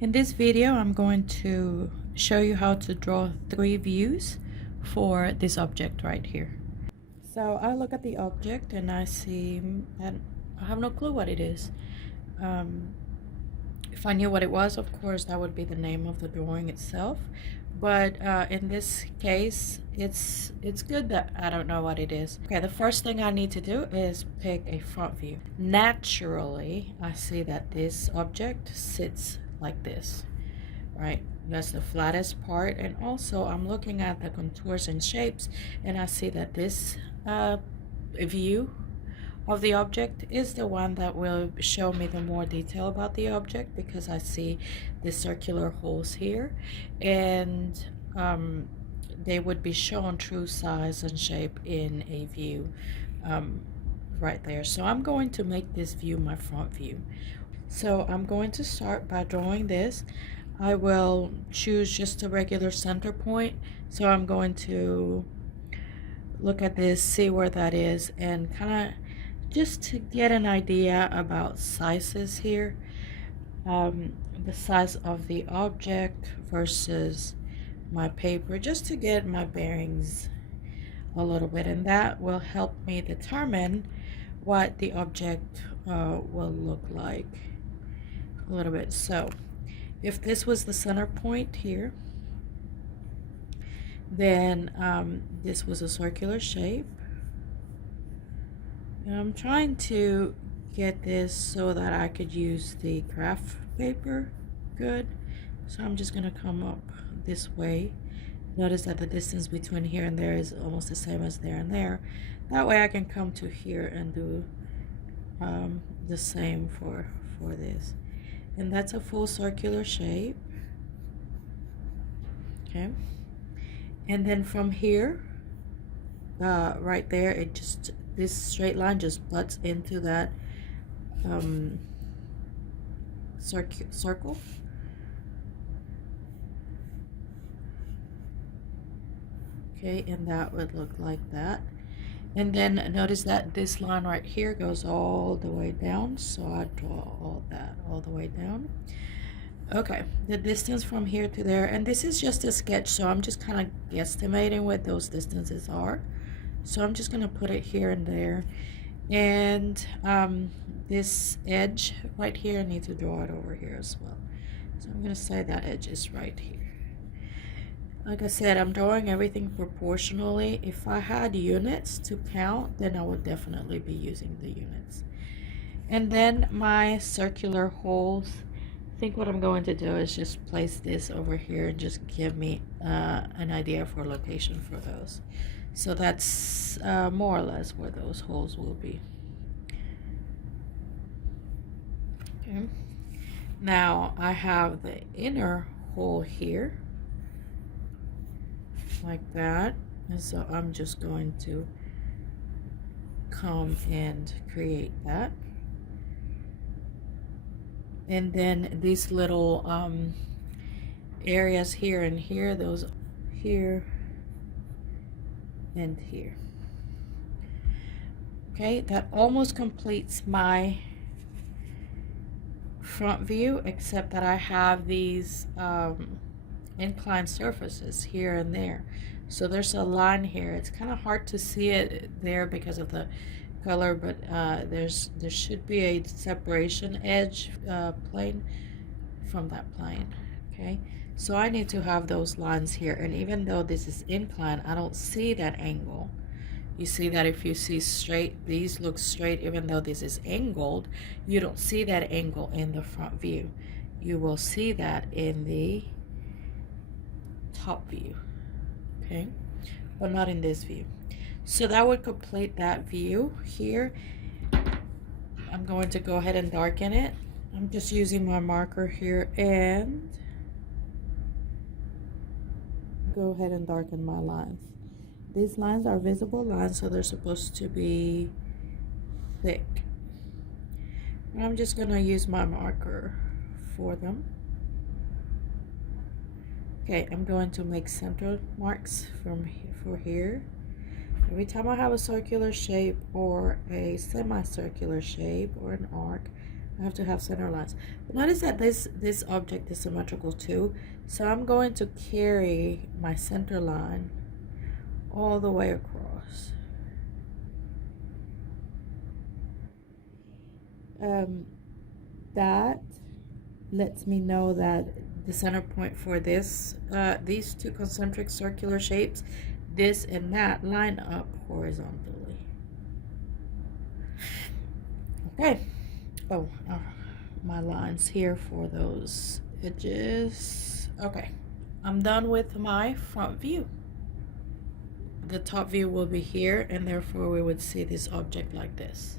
In this video, I'm going to show you how to draw 3 views for this object right here. So I look at the object and I see that I have no clue what it is. If I knew what it was, of course, that would be the name of the drawing itself. But in this case, it's good that I don't know what it is. Okay, the first thing I need to do is pick a front view. Naturally, I see that this object sits like this, right? That's the flattest part. And also I'm looking at the contours and shapes, and I see that this view of the object is the one that will show me the more detail about the object, because I see the circular holes here, and they would be shown true size and shape in a view right there. So I'm going to make this view my front view. So I'm going to start by drawing this. I will choose just a regular center point. So I'm going to look at this, see where that is, and kind of just to get an idea about sizes here. The size of the object versus my paper, just to get my bearings a little bit, and that will help me determine what the object will look like a little bit. So if this was the center point here, then this was a circular shape, and I'm trying to get this so that I could use the craft paper good. So I'm just gonna come up this way. Notice that the distance between here and there is almost the same as there and there. That way I can come to here and do the same for this. And that's a full circular shape. Okay. And then from here, right there, it just, this straight line just butts into that circle. Okay, and that would look like that. And then notice that this line right here goes all the way down, so I draw all that all the way down. Okay, the distance from here to there, and this is just a sketch, so I'm just kind of guesstimating what those distances are. So I'm just going to put it here and there. And this edge right here, I need to draw it over here as well. So I'm going to say that edge is right here. Like I said, I'm drawing everything proportionally. If I had units to count, then I would definitely be using the units. And then my circular holes, I think what I'm going to do is just place this over here and just give me an idea for location for those. So that's more or less where those holes will be. Okay. Now I have the inner hole here, like that, and so I'm just going to come and create that. And then these little areas here and here, those here and here. Okay, that almost completes my front view, except that I have these inclined surfaces here and there. So there's a line here. It's kind of hard to see it there because of the color, but there should be a separation edge plane from that plane. Okay, so I need to have those lines here, and even though this is inclined, I don't see that angle. You see that if you see straight, these look straight, even though this is angled, you don't see that angle in the front view. You will see that in the top view, okay, but not in this view. So that would complete that view here. I'm going to go ahead and darken it. I'm just using my marker here and go ahead and darken my lines. These lines are visible lines, so they're supposed to be thick. And I'm just going to use my marker for them. Okay, I'm going to make center marks for here. Every time I have a circular shape or a semicircular shape or an arc, I have to have center lines. But notice that this object is symmetrical too. So I'm going to carry my center line all the way across. That lets me know that the center point for this, these two concentric circular shapes, this and that, line up horizontally. Okay. Oh, my lines here for those edges. Okay, I'm done with my front view. The top view will be here, and therefore we would see this object like this.